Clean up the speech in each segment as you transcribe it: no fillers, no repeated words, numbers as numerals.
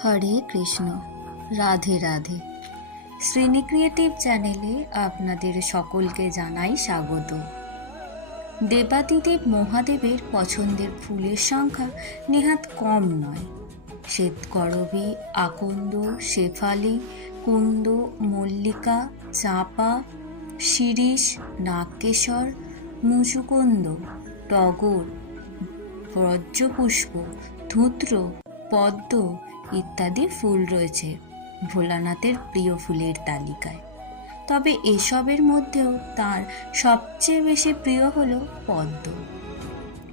হরে কৃষ্ণ, রাধে রাধে। শ্রেণী ক্রিয়েটিভ চ্যানেলে আপনাদের সকলকে জানাই স্বাগত। দেবাদিদেব মহাদেবের পছন্দের ফুলের সংখ্যা নেহাত কম নয়। শ্বেতকরবী, আকন্দ, শেফালি, কুন্দ, মল্লিকা, চাঁপা, শিরীষ, নাগকেশর, মুচুকুন্দ, টগর, ব্রজপুষ্প, ধূত্র, পদ্ম ইত্যাদি ফুল রয়েছে ভোলানাথের প্রিয় ফুলের তালিকায়। তবে এসবের মধ্যেও তার সবচেয়ে বেশি প্রিয় হলো পদ্ম।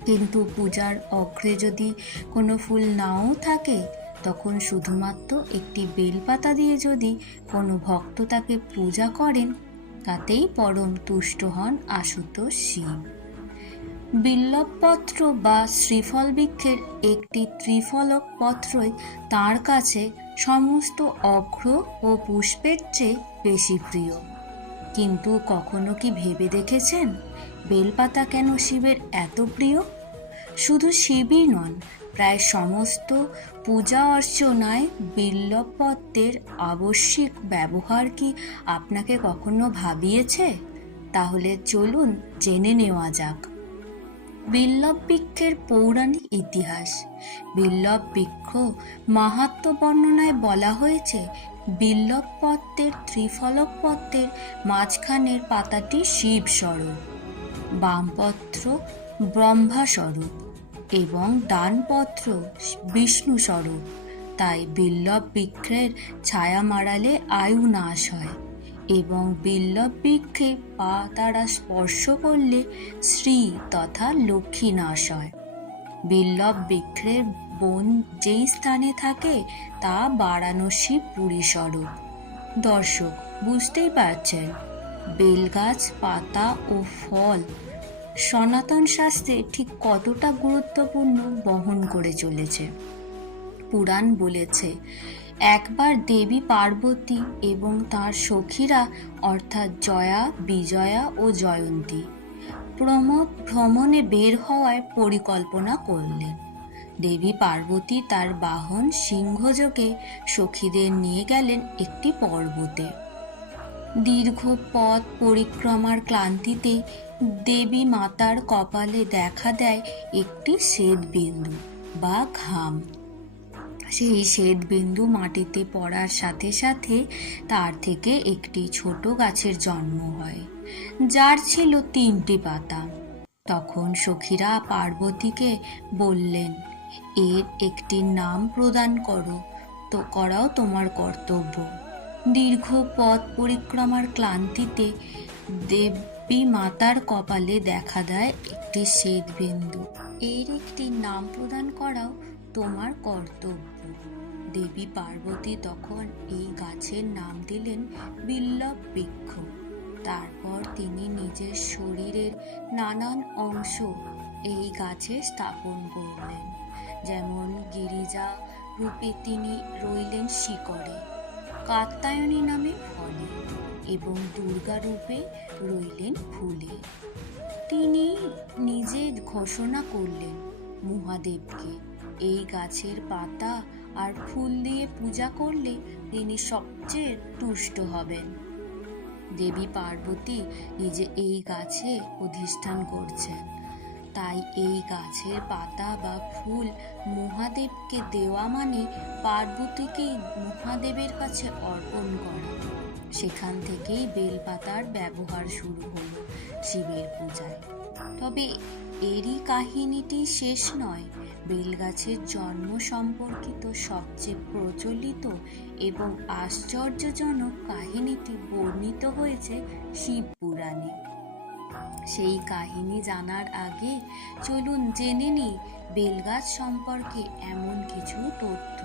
কিন্তু পূজার অগ্রে যদি কোনো ফুল নাও থাকে, তখন শুধুমাত্র একটি বেলপাতা দিয়ে যদি কোনো ভক্ত তাকে পূজা করেন, তাতেই পরম তুষ্ট হন আশুতোষ শিব। বিল্বপত্র বা শ্রীফল বৃক্ষের একটি ত্রিফলক পত্রই তাঁর কাছে সমস্ত অঘ্র ও পুষ্পের চেয়ে বেশি প্রিয়। কিন্তু কখনো কি ভেবে দেখেছেন বেলপাতা কেন শিবের এত প্রিয়? শুধু শিবই নন, প্রায় সমস্ত পূজা অর্চনায় বিল্বপত্রের আবশ্যিক ব্যবহার কি আপনাকে কখনো ভাবিয়েছে? তাহলে চলুন জেনে নেওয়া যাক বিল্বপ বৃক্ষের পৌরাণিক ইতিহাস। বিল্বপ বৃক্ষ মাহাত্ম্য বর্ণনায় বলা হয়েছে, বিল্বপত্রের ত্রিফলক পত্রের মাঝখানের পাতাটি শিব স্বরূপ, বামপত্র ব্রহ্মা স্বরূপ এবং ডানপত্র বিষ্ণু স্বরূপ। তাই বিল্বপ বৃক্ষের ছায়া মাড়ালে আয়ু নাশ হয় এবং বিল্বপ বৃক্ষে পা দ্বারা স্পর্শ করলে শ্রী তথা লক্ষ্মী নাশ হয়। বিল্বপ বৃক্ষের বন যেই স্থানে থাকে তা বারাণসী পুরী স্বরূপ। দর্শক, বুঝতেই পারছেন বেলগাছ পাতা ও ফল সনাতন শাস্ত্রে ঠিক কতটা গুরুত্বপূর্ণ বহন করে চলেছে। পুরাণ বলেছে, একবার দেবী পার্বতী এবং তার সখীরা অর্থাৎ জয়া, বিজয়া ও জয়ন্তী ভ্রমণে বের হওয়ার পরিকল্পনা করলেন। দেবী পার্বতী তার বাহন সিংহযোগে সখীদের নিয়ে গেলেন একটি পর্বতে। দীর্ঘ পথ পরিক্রমার ক্লান্তিতে দেবী মাতার কপালে দেখা দেয় একটি শ্বেতবিন্দু বা ঘাম। সেই শ্বেতবিন্দু মাটিতে পড়ার সাথে সাথে তার থেকে একটি ছোট গাছের জন্ম হয়, যার ছিল 3টি পাতা। তখন সখীরা পার্বতীকে বললেন, এর একটি নাম প্রদান করাও তোমার কর্তব্য। দীর্ঘ পথ পরিক্রমার ক্লান্তিতে দেবী মাতার কপালে দেখা দেয় একটি শ্বেতবিন্দু, এর একটি নাম প্রদান করাও তোমার কর্তব্য। দেবী পার্বতী তখন এই গাছের নাম দিলেন বিল্বপ বৃক্ষ। তারপর তিনি নিজের শরীরের নানান অংশ এই গাছে স্থাপন করলেন। যেমন গিরিজা রূপে তিনি রইলেন শিকড়ে, কাত্যায়নী নামে ফলে এবং দুর্গা রূপে রইলেন ফুলে। তিনি নিজে ঘোষণা করলেন মহাদেবকে, এই গাছের পাতা আর ফুল দিয়ে পূজা করলে তিনি সবচেয়ে তুষ্ট হবেন। দেবী পার্বতী নিজে এই গাছে অধিষ্ঠান করছেন, তাই এই গাছের পাতা বা ফুল মহাদেবকে দেওয়া মানে পার্বতীকেই মহাদেবের কাছে অর্পণ করা। সেখান থেকেই বেলপাতার ব্যবহার শুরু হলো শিবের পূজায়। তবে এরই কাহিনীটি শেষ নয়। বেলগাছের জন্ম সম্পর্কিত সবচেয়ে প্রচলিত এবং আশ্চর্যজনক কাহিনীটি বর্ণিত হয়েছে শিব পুরাণে। সেই কাহিনী জানার আগে চলুন জেনে নিই বেলগাছ সম্পর্কে এমন কিছু তথ্য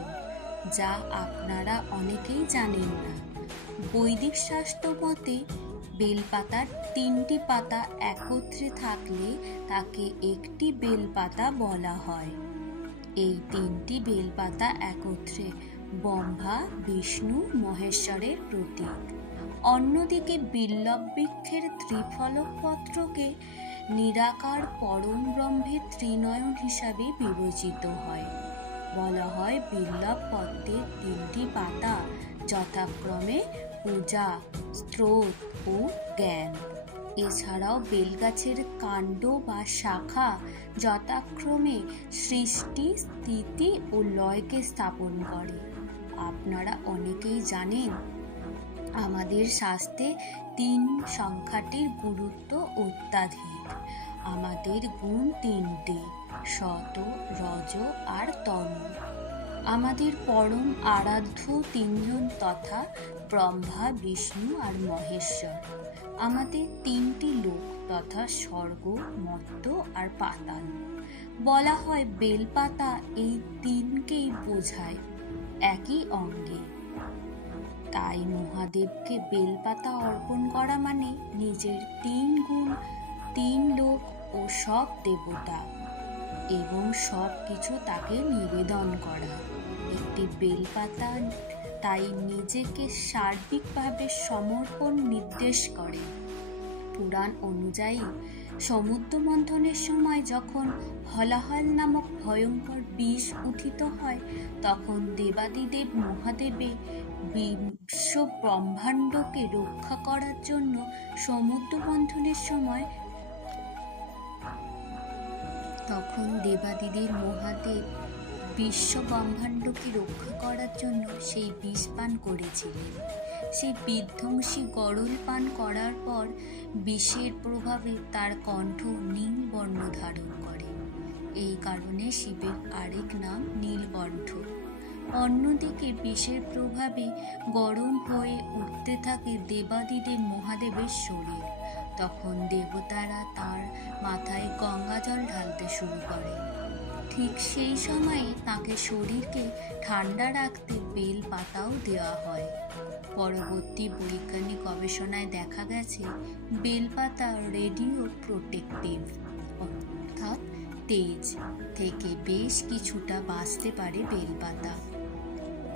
যা আপনারা অনেকেই জানেন না। বৈদিক শাস্ত্র মতে বেলপাতার 3টি পাতা একত্রে থাকলে তাকে একটি বেলপাতা বলা হয়। এই 3টি বেলপাতা একত্রে ব্রহ্মা, বিষ্ণু, মহেশ্বরের প্রতীক। অন্যদিকে বিল্বপ বৃক্ষের ত্রিফলক পত্রকে নিরাকার পরম ব্রহ্মের ত্রিনয়ন হিসাবে বিবেচিত হয়। বলা হয় বিল্লব পদ্মের 3টি পাতা যথাক্রমে পূজা, স্ত্রোত ও জ্ঞান। এছাড়াও বেলগাছের কাণ্ড বা শাখা যথাক্রমে সৃষ্টি, স্থিতি ও লয়কে স্থাপন করে। আপনারা অনেকেই জানেন আমাদের শাস্ত্রে 3 সংখ্যাটির গুরুত্ব অত্যাধিক। আমাদের গুণ 3টি, সত, রজ আর তম। আমাদের পরম আরাধ্য 3 জন তথা ব্রহ্মা, বিষ্ণু আর মহেশ্বর। আমাদের 3টি লোক তথা স্বর্গ, মর্ত্য আর পাতাল। বলা হয় বেলপাতা এই 3কেই বোঝায় একই অঙ্গে। তাই মহাদেবকে বেলপাতা অর্পণ করা মানে নিজের 3 গুণ, 3 লোক ও সব দেবতা এবং সব কিছু তাকে নিবেদন করা। একটি বেলপাতা তাই নিজেকে সার্বিকভাবে সমর্পণ নির্দেশ করে। পুরাণ অনুযায়ী সমুদ্র মন্থনের সময় যখন হলাহল নামক ভয়ঙ্কর বিষ উথিত হয়, তখন দেবাদিদেব মহাদেবে বিশ্ব ব্রহ্মাণ্ডকে রক্ষা করার জন্য সমুদ্র মন্থনের সময় বিশ্ব ব্রহ্মাণ্ডকে রক্ষা করার জন্য সেই বিষ পান করেছিলেন। সেই বিধ্বংসী গরল পান করার পর বিষের প্রভাবে তার কণ্ঠ নীল বর্ণ ধারণ করে। এই কারণে শিবের আরেক নাম নীলকণ্ঠ। অন্যদিকে বিষের প্রভাবে গরম হয়ে উঠতে থাকে দেবাদিদেব মহাদেবের শরীর। তখন দেবতারা তার মাথায় গঙ্গা জল ঢালতে শুরু করে। ঠিক সেই সময়ে তাকে শরীরকে ঠান্ডা রাখতে বেল পাতাও দেওয়া হয়। পরবর্তী বৈজ্ঞানিক গবেষণায় দেখা গেছে বেলপাতা রেডিও প্রোটেক্টিভ অর্থাৎ তেজ থেকে বেশ কিছুটা বাঁচতে পারে বেলপাতা।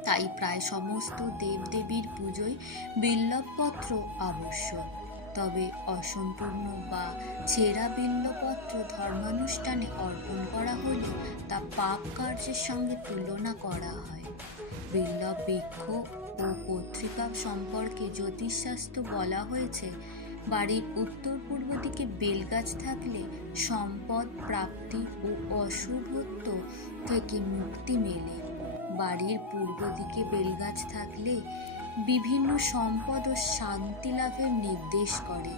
তাই প্রায় সমস্ত দেবদেবীর পুজোয় বিল্বপত্র আবশ্যক। তবে অসম্পূর্ণ বা ছেঁড়া বিল্বপত্র ধর্মানুষ্ঠানে অর্পণ করা হলে তা পাপ কার্যের সঙ্গে তুলনা করা হয়। বিল্বপ বৃক্ষ ও পত্রিকা সম্পর্কে জ্যোতিষশাস্ত্র বলা হয়েছে, বাড়ির উত্তর পূর্ব দিকে বেলগাছ থাকলে সম্পদ প্রাপ্তি ও অশুভত্ব থেকে মুক্তি মেলে। বাড়ির পূর্ব দিকে বেলগাছ থাকলে বিভিন্ন সম্পদ ও শান্তি লাভের নির্দেশ করে।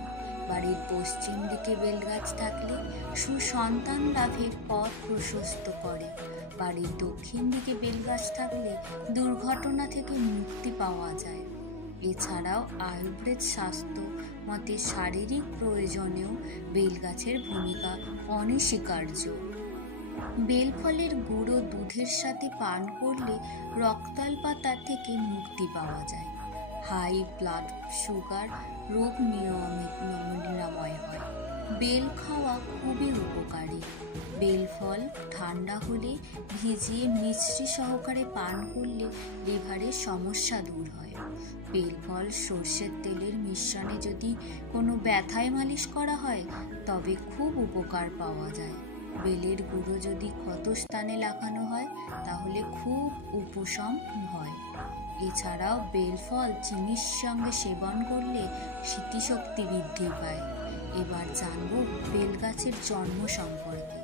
বাড়ির পশ্চিম দিকে বেলগাছ থাকলে সুসন্তান লাভের পথ প্রশস্ত করে। বাড়ির দক্ষিণ দিকে বেলগাছ থাকলে দুর্ঘটনা থেকে মুক্তি পাওয়া যায়। এছাড়াও আয়ুর্বেদ শাস্ত্র মতে শারীরিক প্রয়োজনেও বেলগাছের ভূমিকা অনস্বীকার্য। বেলফলের গুঁড়ো দুধের সাথে পান করলে রক্তাল্পতা থেকে মুক্তি পাওয়া যায়। হাই ব্লাড সুগার রোগ নিরাময় হয়। বেল খাওয়া খুবই উপকারী। বেলফল ঠান্ডা হলে ভিজিয়ে মিশ্রি সহকারে পান করলে লিভারের সমস্যা দূর হয়। বেলফল সর্ষের তেলের মিশ্রণে যদি কোনো ব্যথায় মালিশ করা হয় তবে খুব উপকার পাওয়া যায়। বেলের গুঁড়ো যদি ক্ষতস্থানে লাগানো হয় তাহলে খুব উপশম হয়। এছাড়াও বেলফল চিনির সঙ্গে সেবন করলে স্মৃতিশক্তি বৃদ্ধি পায়। এবার জানব বেলগাছের জন্ম সম্পর্কে।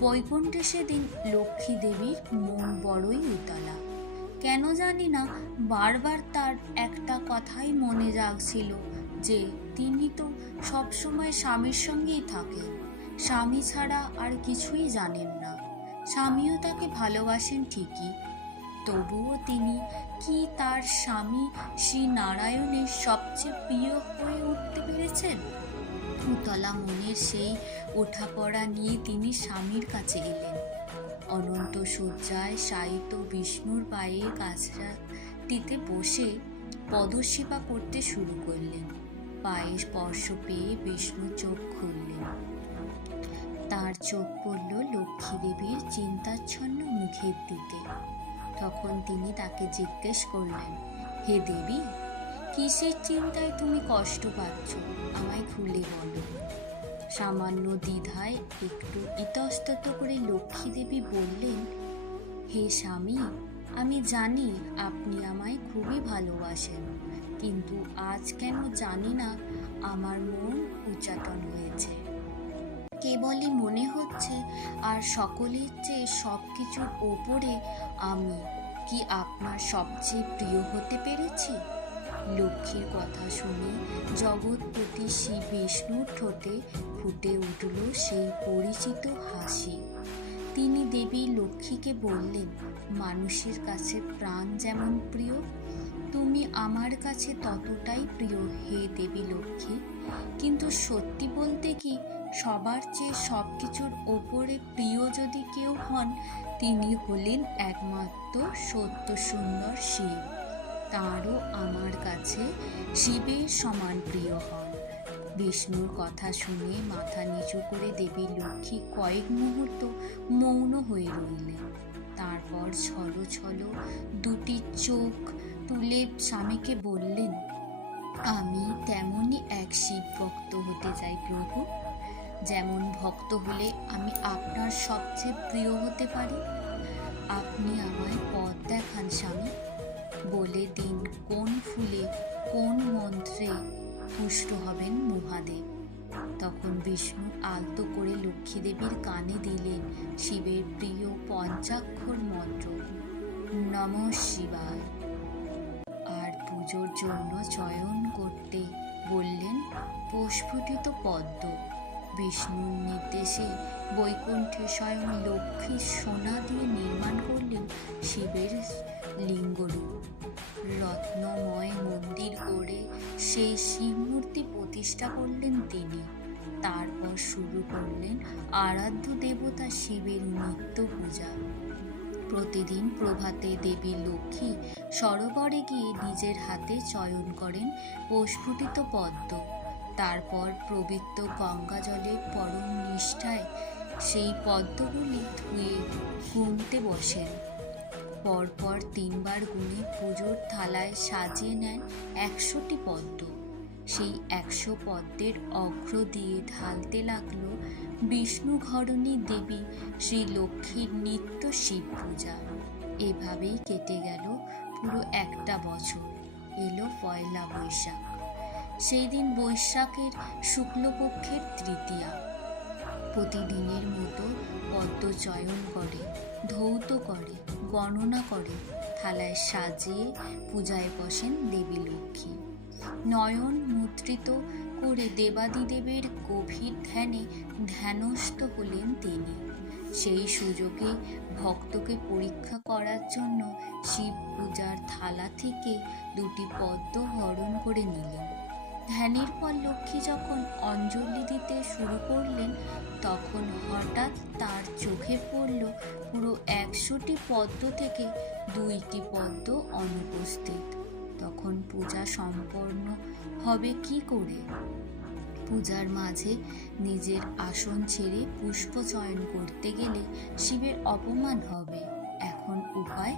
বৈকুণ্ঠে সেদিন লক্ষ্মী দেবীর মন বড়ই উতলা। কেন জানি না বারবার তার একটা কথাই মনে জাগছিল যে তিনি তো সবসময় স্বামীর সঙ্গেই থাকেন, স্বামী ছাড়া আর কিছুই জানেন না। স্বামীও তাকে ভালোবাসেন ঠিকই, তবুও তিনি কি তার স্বামী শ্রী নারায়ণের সবচেয়ে প্রিয় হয়ে উঠতে পেরেছেন? উতলা মনের সেই ওঠাপড়া নিয়ে তিনি স্বামীর কাছে এলেন। অনন্ত শয্যায় শায়িত বিষ্ণুর পায়ের কাছটিতে বসে পদসেবা করতে শুরু করলেন। পায়ে স্পর্শ পেয়ে বিষ্ণু চোখ খুললেন। তার চোখ পড়ল লক্ষ্মী দেবীর চিন্তাচ্ছন্ন মুখের দিকে। তখন তিনি তাকে জিজ্ঞেস করলেন, হে দেবী, কিসের চিন্তায় তুমি কষ্ট পাচ্ছ? আমায় খুলে বলো। সামান্য দ্বিধায় একটু ইতস্তত করে লক্ষ্মী দেবী বললেন, হে স্বামী, আমি জানি আপনি আমায় খুবই ভালোবাসেন, কিন্তু আজ কেন জানি না আমার মন উচ্চাটন হয়েছে। কেবলই মনে হচ্ছে আর সকলের চেয়ে সব কিছুর ওপরে আমি কি আপনার সবচেয়ে প্রিয় হতে পেরেছি? লক্ষ্মীর কথা শুনে জগৎপতি শ্রী বিষ্ণুর ঠোঁটে ফুটে উঠল সেই পরিচিত হাসি। তিনি দেবী লক্ষ্মীকে বললেন, মানুষের কাছে প্রাণ যেমন প্রিয়, তুমি আমার কাছে ততটাই প্রিয় হে দেবী লক্ষ্মী। কিন্তু সত্যি বলতে কি, সবার চেয়ে সব কিছুর ওপরে প্রিয় যদি কেউ হন, তিনি হলেন একমাত্র সত্য সুন্দর শিব। তাঁরও আমার কাছে শিবের সমান প্রিয় হন। বিষ্ণুর কথা শুনে মাথা নিচু করে দেবী লক্ষ্মী কয়েক মুহূর্ত মৌন হয়ে রইলেন। তারপর ছলো ছলো দুটি চোখ তুলে স্বামীকে বললেন, আমি তেমনই এক শিব ভক্ত হতে চাই প্রভু। যেমন ভক্ত হলে আমি আপনার সবচেয়ে প্রিয় হতে পারি। আপনি আমায় পথ দেখান স্বামী, বলে দিন কোন ফুলে কোন মন্ত্রে পুষ্ট হবেন মহাদেব। তখন বিষ্ণু আলতো করে লক্ষ্মী দেবীর কানে দিলেন শিবের প্রিয় পঞ্চাক্ষর মন্ত্র নমঃ শিবায়। আর পুজোর জন্য চয়ন করতে বললেন প্রস্ফুটিত পদ্ম। বিষ্ণুর নির্দেশে বৈকুণ্ঠে স্বয়ং লক্ষ্মী সোনা দিয়ে নির্মাণ করলেন শিবের লিঙ্গরূপ। রত্নময় মন্দির করে সেই শিবমূর্তি প্রতিষ্ঠা করলেন তিনি। তারপর শুরু করলেন আরাধ্য দেবতা শিবের নিত্য পূজা। প্রতিদিন প্রভাতে দেবী লক্ষ্মী সরোবরে গিয়ে নিজের হাতে চয়ন করেন প্রস্ফুটিত পদ্ম। তারপর পবিত্র গঙ্গা জলে পরম নিষ্ঠায় সেই পদ্মগুলি ধুয়ে গুনতে বসেন। পরপর 3 বার গুনে পুজোর থালায় সাজিয়ে নেন 100টি পদ্ম। সেই 100 পদ্মের অগ্র দিয়ে ঢালতে লাগলো বিষ্ণু ঘরণী দেবী শ্রী লক্ষ্মীর নিত্য শিব পূজা। এভাবেই কেটে গেল পুরো একটা বছর। এলো পয়লা বৈশাখ। সেই দিন বৈশাখের শুক্লপক্ষের তৃতীয়া। প্রতিদিনের মতো পদ্ম চয়ন করে, ধৌত করে, গণনা করে, থালায় সাজিয়ে পূজায় বসেন দেবী লক্ষ্মী। নয়ন মুদ্রিত করে দেবাদিদেবের গভীর ধ্যানে ধ্যানস্থ হলেন তিনি। সেই সুযোগে ভক্তকে পরীক্ষা করার জন্য শিব পূজার থালা থেকে 2টি পদ্ম হরণ করে নিলেন। ধ্যানের পর লক্ষ্মী যখন অঞ্জলি দিতে শুরু করলেন, তখন হঠাৎ তার চোখে পড়ল পুরো 100টি পদ্ম থেকে 2টি পদ্ম অনুপস্থিত। তখন পূজা সম্পন্ন হবে কি করে? পূজার মাঝে নিজের আসন ছেড়ে পুষ্প চয়ন করতে গেলে শিবের অপমান হবে। এখন উপায়?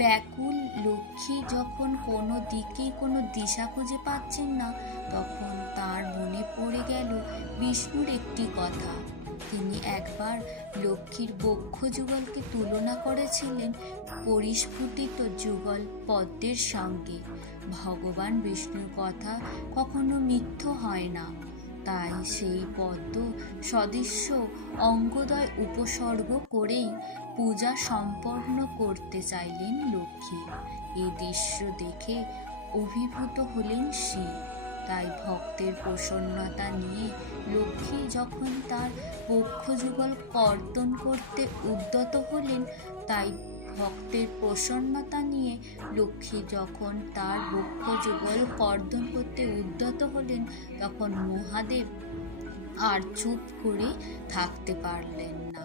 ব্যাকুল লক্ষ্মী যখন কোনো দিকেই কোনো দিশা খুঁজে পাচ্ছেন না, তখন তার মনে পড়ে গেল বিষ্ণুর একটি কথা। তিনি একবার লক্ষ্মীর বক্ষ যুগলকে তুলনা করেছিলেন পরিস্ফুটিত যুগল পদ্মের সঙ্গে। ভগবান বিষ্ণুর কথা কখনো মিথ্য হয় না। তাই সেই পদ্ম সদৃশ্য অঙ্গদয় উপসর্গ করেই পূজা সম্পন্ন করতে চাইলেন লক্ষ্মী। এই দৃশ্য দেখে অভিভূত হলেন শিব। তাই ভক্তের প্রসন্নতা নিয়ে লক্ষ্মী যখন তার বক্ষযুগল কর্তন করতে উদ্যত হলেন, তাই ভক্তের প্রসন্নতা নিয়ে লক্ষ্মী যখন তার বক্ষযুগল কর্তন করতে উদ্যত হলেন, তখন মহাদেব আর চুপ করে থাকতে পারলেন না।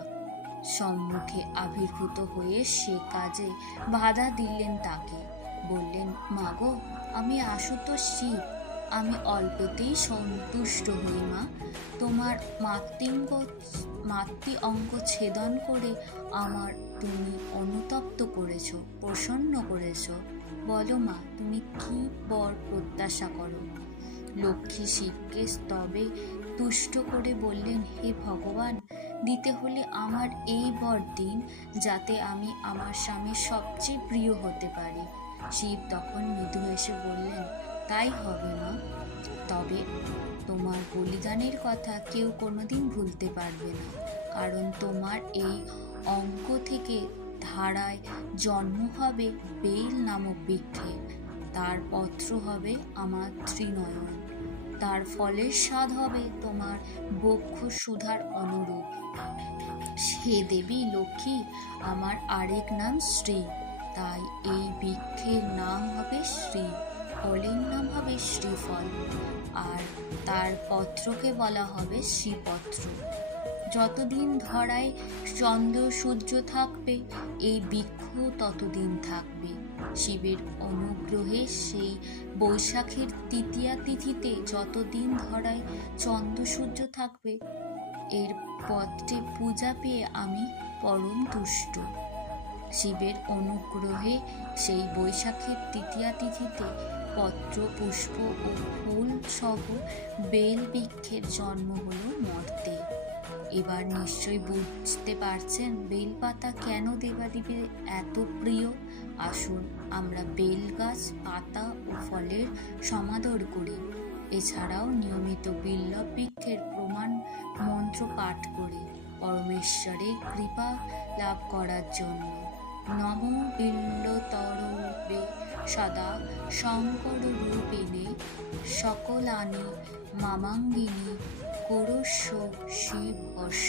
সম্মুখে আবির্ভূত হয়ে সে কাজে বাধা দিলেন তাকে। বললেন, মাগো, আমি আশুতোষ শিব, আমি অল্পতেই সন্তুষ্ট হই মা। তোমার মাতৃ অঙ্গ ছেদন করে আমার তুমি অনুতপ্ত করেছ, প্রসন্ন করেছ। বলো মা, তুমি কি বর প্রত্যাশা করো? লক্ষ্মী শিবকে স্তবে তুষ্ট করে বললেন, হে ভগবান, দিতে হলে আমার এই বড়দিন, যাতে আমি আমার স্বামীর সবচেয়ে প্রিয় হতে পারি। শিব তখন মৃদু হেসে বললেন, তাই হবে মা। তবে তোমার বলিদানের কথা কেউ কোনোদিন ভুলতে পারবে না, কারণ তোমার এই অঙ্ক থেকে ধারায় জন্ম হবে বেল নামক বৃক্ষে। তার পত্র হবে আমার ত্রিনয়ন, তার ফলের স্বাদ হবে তোমার বক্ষ সুধার অনুরূপ। হে দেবী লক্ষ্মী, আমার আরেক নাম শ্রী, তাই এই বৃক্ষের নাম হবে শ্রী, ফলের নাম হবে শ্রীফল, আর তার পত্রকে বলা হবে শ্রীপত্র। যতদিন ধরায় চন্দ্র সূর্য থাকবে, এই বৃক্ষ ততদিন থাকবে। শিবের অনুগ্রহে সেই বৈশাখের তৃতীয়া তিথিতে যতদিন ধরায় চন্দ্র সূর্য থাকবে, এর পত্রে পূজা পেয়ে আমি পরম তুষ্ট। শিবের অনুগ্রহে সেই বৈশাখের তৃতীয়া তিথিতে পত্র, পুষ্প ও ফুল সহ বেল বৃক্ষের জন্ম হলো মর্তে। এবার নিশ্চয়ই বুঝতে পারছেন বেলপাতা কেন দেবাদেবীর এত প্রিয়। আসুন আমরা বেল গাছ, পাতা ও ফলের সমাদর করি। এছাড়াও নিয়মিত বিল্লব বৃক্ষের প্রমাণ মন্ত্র পাঠ করি পরমেশ্বরের কৃপা লাভ করার জন্য। নম বিল্লতরূপে সদা শঙ্কর রূপিণে সকলানি মামাঙ্গিনী কুরুষ্ব শিবহর্ষ।